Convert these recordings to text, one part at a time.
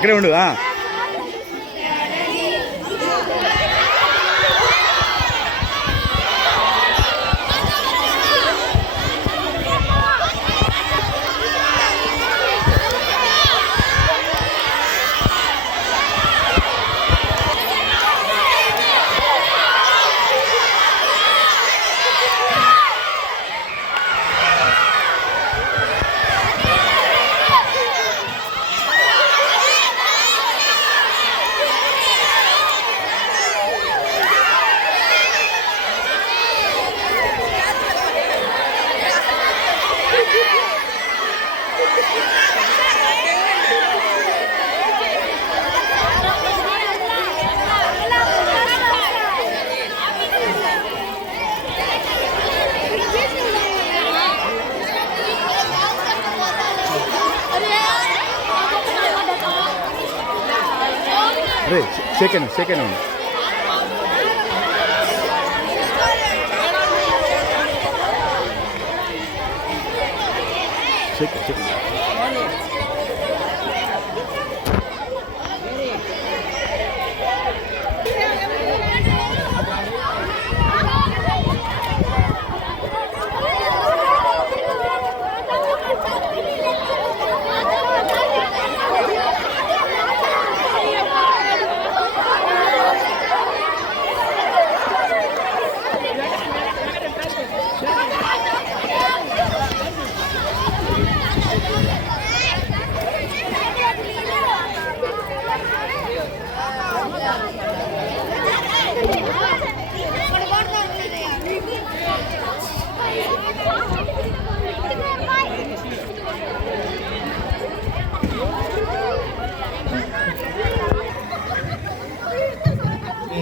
అక్కడే ఉండు. అరే సెకండ్ ఉంది. సెకండ్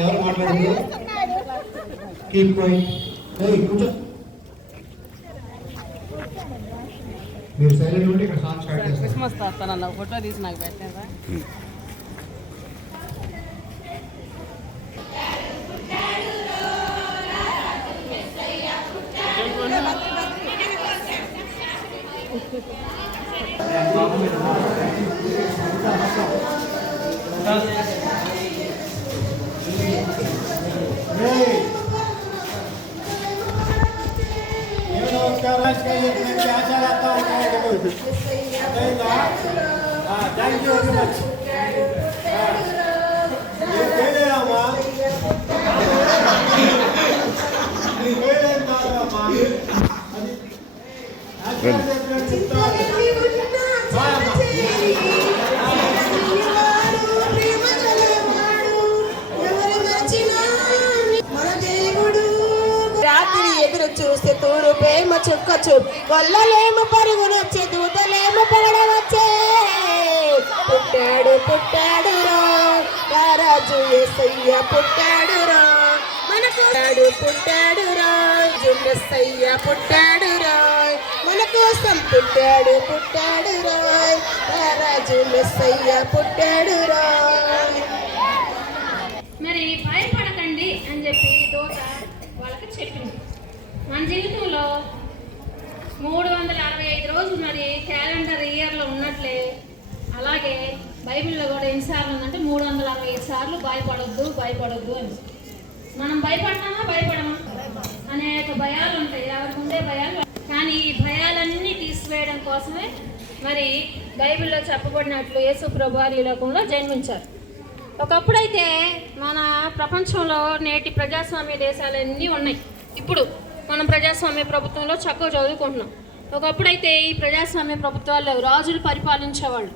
ఎవరు మాట్లాడదు. Keep going. కూర్చో. మీరు సైలెంట్ ఉంటే ఇక్కడ సాంగ్ స్టార్ట్ చేస్తాను. క్రిస్మస్ తాస్తానన్న ఫోటో తీసి నాకు పెట్టారా? Thank you very much. రాత్రి ఎదురు చూస్తే తూరు ప్రేమ చుక్కచ్చు గొల్లలేము పరుగునొచ్చే దూతలేము పడవచ్చే పుట్టాడు రారాజు యేసయ్య పుట్టాడు మనకు పుట్టాడు యేసయ్య పుట్టాడు మన కోసం పుట్టాడు రారాజు యేసయ్య పుట్టాడు. మరి భయపడకండి అని చెప్పి దూత వాళ్ళకి చెప్పింది. మన జీవితంలో 365 రోజులు మరి క్యాలెండర్ ఇయర్లో ఉన్నట్లే అలాగే బైబిల్లో కూడా ఎన్నిసార్లు ఉందంటే 365 సార్లు భయపడొద్దు అని. మనం భయపడమా అనేక భయాలు ఉంటాయి, ఎవరికి ఉండే భయాలు. కానీ ఈ భయాలన్నీ తీసివేయడం కోసమే మరి బైబిల్లో చెప్పబడినట్లు యేసు ప్రభువారు ఈ లోకంలో జన్మించారు. ఒకప్పుడైతే మన ప్రపంచంలో నేటి ప్రజాస్వామ్య దేశాలన్నీ ఉన్నాయి. ఇప్పుడు మనం ప్రజాస్వామ్య ప్రభుత్వంలో చక్కగా చదువుకుంటున్నాం. ఒకప్పుడైతే ఈ ప్రజాస్వామ్య ప్రభుత్వాల్లో రాజులు పరిపాలించేవాళ్ళు,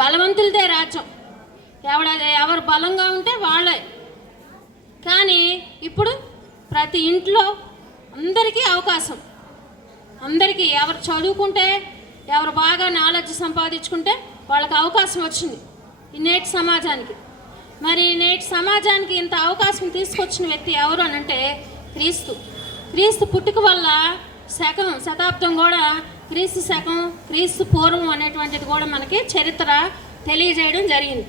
బలవంతులదే రాజ్యం, ఎవరు బలంగా ఉంటే వాళ్ళే. కానీ ఇప్పుడు ప్రతి ఇంట్లో అందరికీ అవకాశం, అందరికీ ఎవరు చదువుకుంటే, ఎవరు బాగా నాలెడ్జ్ సంపాదించుకుంటే వాళ్ళకి అవకాశం వచ్చింది ఈ నేటి సమాజానికి. మరి నేటి సమాజానికి ఇంత అవకాశం తీసుకొచ్చిన వ్యక్తి ఎవరు అని అంటే క్రీస్తు పుట్టుక వల్ల శతాబ్దం కూడా క్రీస్తు పూర్వం అనేటువంటిది కూడా మనకి చరిత్ర తెలియజేయడం జరిగింది.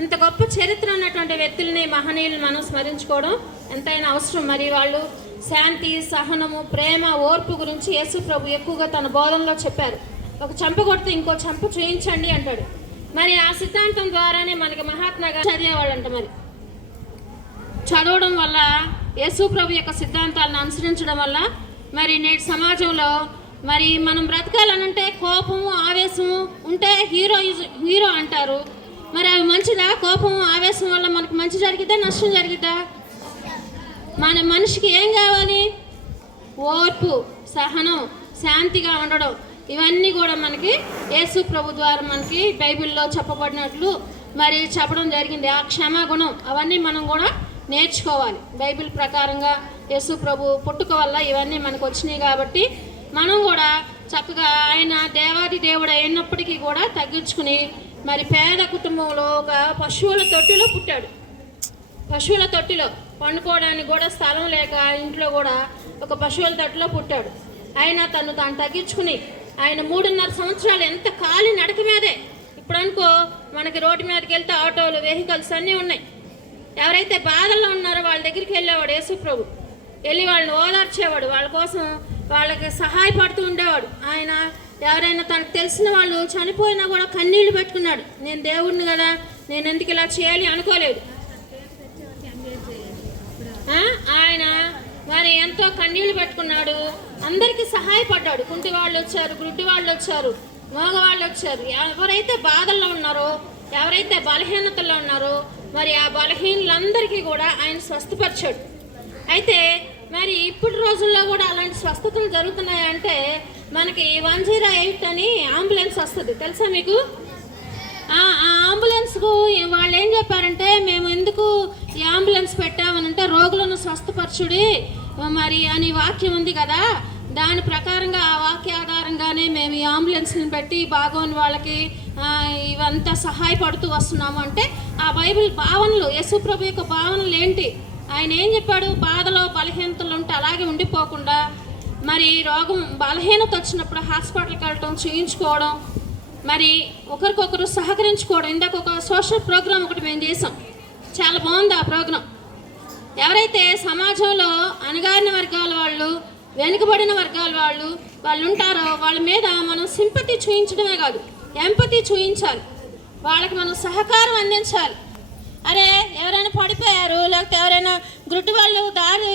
ఇంత గొప్ప చరిత్ర ఉన్నటువంటి వ్యక్తుల్ని, మహనీయులను మనం స్మరించుకోవడం ఎంతైనా అవసరం. మరి వాళ్ళు శాంతి, సహనము, ప్రేమ, ఓర్పు గురించి యేసు ప్రభు ఎక్కువగా తన బోధనలో చెప్పారు. ఒక చెంప కొడితే ఇంకో చెంప చూయించండి అంటాడు. మరి ఆ సిద్ధాంతం ద్వారానే మనకి మహాత్మా గాంధీ చదివేవాళ్ళంట. మరి చదవడం వల్ల యేసు ప్రభు యొక్క సిద్ధాంతాలను అనుసరించడం వల్ల మరి నేటి సమాజంలో మరి మనం బ్రతకాలనంటే కోపము ఆవేశము ఉంటే హీరో అంటారు. మరి అవి మంచిదా? కోపము ఆవేశం వల్ల మనకు మంచి జరిగిద్దా నష్టం జరిగిద్దా? మన మనిషికి ఏం కావాలి? ఓర్పు, సహనం, శాంతిగా ఉండడం. ఇవన్నీ కూడా మనకి యేసు ప్రభు ద్వారా మనకి బైబిల్లో చెప్పబడినట్లు మరి చెప్పడం జరిగింది. ఆ క్షమాగుణం అవన్నీ మనం కూడా నేర్చుకోవాలి. బైబిల్ ప్రకారంగా యేసు ప్రభు పుట్టుక వల్ల ఇవన్నీ మనకు వచ్చినాయి కాబట్టి మనం కూడా చక్కగా ఆయన దేవాది దేవుడు అయినప్పటికీ కూడా తగ్గించుకుని మరి పేద కుటుంబంలో ఒక పశువుల తొట్టిలో పుట్టాడు. పశువుల తొట్టిలో పండుకోవడానికి కూడా స్థలం లేక ఇంట్లో కూడా ఒక పశువుల తొట్టిలో పుట్టాడు. ఆయన తాను తగ్గించుకుని ఆయన 3.5 సంవత్సరాలు ఎంత ఖాళీ నడక మీదే. ఇప్పుడు అనుకో మనకి రోడ్డు మీదకి వెళ్తే ఆటోలు వెహికల్స్ అన్నీ ఉన్నాయి. ఎవరైతే బాధల్లో ఉన్నారో వాళ్ళ దగ్గరికి వెళ్ళేవాడు యేసు ప్రభు. వెళ్ళి వాళ్ళని ఓదార్చేవాడు, వాళ్ళ కోసం వాళ్ళకి సహాయపడుతూ ఉండేవాడు. ఆయన ఎవరైనా తనకు తెలిసిన వాళ్ళు చనిపోయినా కూడా కన్నీళ్లు పెట్టుకున్నాడు. నేను దేవుడిని కదా, నేను ఎందుకు ఇలా చేయాలి అనుకోలేదు. ఆయన మరి ఎంతో కన్నీళ్లు పెట్టుకున్నాడు, అందరికీ సహాయపడ్డాడు. కుంటి వాళ్ళు వచ్చారు, గుడ్డి వాళ్ళు వచ్చారు, మగవాళ్ళు వచ్చారు. ఎవరైతే బాధల్లో ఉన్నారో, ఎవరైతే బలహీనతల్లో ఉన్నారో మరి ఆ బలహీనులందరికీ కూడా ఆయన స్వస్థపరిచాడు. అయితే మరి ఇప్పుడు రోజుల్లో కూడా అలాంటి స్వస్థతలు జరుగుతున్నాయంటే మనకి 108 అని అంబులెన్స్ వస్తుంది, తెలుసా మీకు? ఆ అంబులెన్స్కు వాళ్ళు ఏం చెప్పారంటే, మేము ఎందుకు ఈ అంబులెన్స్ పెట్టామనంటే రోగులను స్వస్థపరచుడి మరి అని వాక్యం ఉంది కదా, దాని ప్రకారంగా ఆ వాక్య ఆధారంగానే మేము ఈ అంబులెన్స్ని పెట్టి బాగోని వాళ్ళకి ఇవంతా సహాయపడుతూ వస్తున్నాము. అంటే ఆ బైబిల్ భావనలు, యేసు ప్రభు యొక్క భావనలు ఏంటి? ఆయన ఏం చెప్పాడు? బాధలో బలహీనతలు ఉంటే అలాగే ఉండిపోకుండా మరి రోగం బలహీనత వచ్చినప్పుడు హాస్పిటల్కి వెళ్ళటం, చూయించుకోవడం, మరి ఒకరికొకరు సహకరించుకోవడం. ఇందాక ఒక సోషల్ ప్రోగ్రాం ఒకటి మేము చేసాం, చాలా బాగుంది ఆ ప్రోగ్రాం. ఎవరైతే సమాజంలో అణగారిన వర్గాల వాళ్ళు, వెనుకబడిన వర్గాల వాళ్ళు ఉంటారో వాళ్ళ మీద మనం సింపతి చూయించడమే కాదు, ఎంపతి చూయించాలి. వాళ్ళకి మనం సహకారం అందించాలి. అరే ఎవరైనా పడిపోయారు, లేకపోతే ఎవరైనా గుడ్డి వాళ్ళు దారి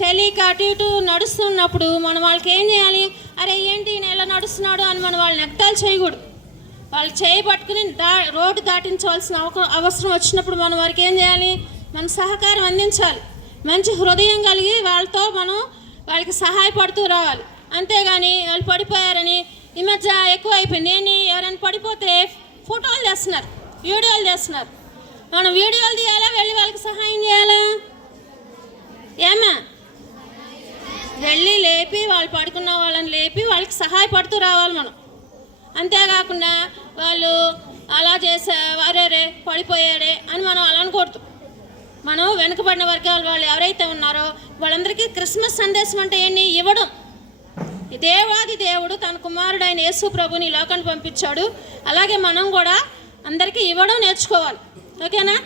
తెలియక అటు ఇటు నడుస్తున్నప్పుడు మనం వాళ్ళకి ఏం చేయాలి? అరే ఏంటి నేను ఎలా నడుస్తున్నాడు అని మనం వాళ్ళని ఎగతాళి చేయకూడదు. వాళ్ళు చేయి పట్టుకుని రోడ్డు దాటించవలసిన అవసరం వచ్చినప్పుడు మనం వారికి ఏం చేయాలి? మనం సహకారం అందించాలి. మంచి హృదయం కలిగి వాళ్ళతో మనం వాళ్ళకి సహాయపడుతూ రావాలి. అంతేగాని వాళ్ళు పడిపోయారని ఈ మధ్య ఎక్కువ అయిపోయింది. ఎవరైనా పడిపోతే ఫోటోలు చేస్తున్నారు, వీడియోలు చేస్తున్నారు. మనం వీడియోలు తీయాలా, వెళ్ళి వాళ్ళకి సహాయం చేయాలా? ఏమా వెళ్ళి లేపి వాళ్ళు పడుకున్న వాళ్ళని లేపి వాళ్ళకి సహాయపడుతూ రావాలి మనం. అంతేకాకుండా వాళ్ళు అలా చేసే వారే పడిపోయాడే అని మనం అలా అనకూడదు. మనం వెనుకబడిన వర్గాల వాళ్ళు ఎవరైతే ఉన్నారో వాళ్ళందరికీ క్రిస్మస్ సందేశం అంటే ఏంటి? ఇవ్వడం. దేవాది దేవుడు తన కుమారుడైన యేసు ప్రభుని లోకాన్ని పంపించాడు. అలాగే మనం కూడా అందరికీ ఇవ్వడం నేర్చుకోవాలి. ఓకేనా?